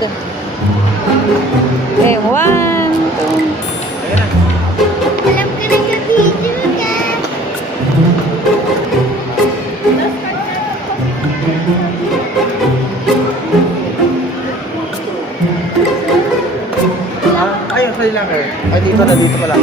Eh, 1, 2. Alam ko na yung video ka. Ayun, sa'yo lang eh. Ay, dito na, dito pala.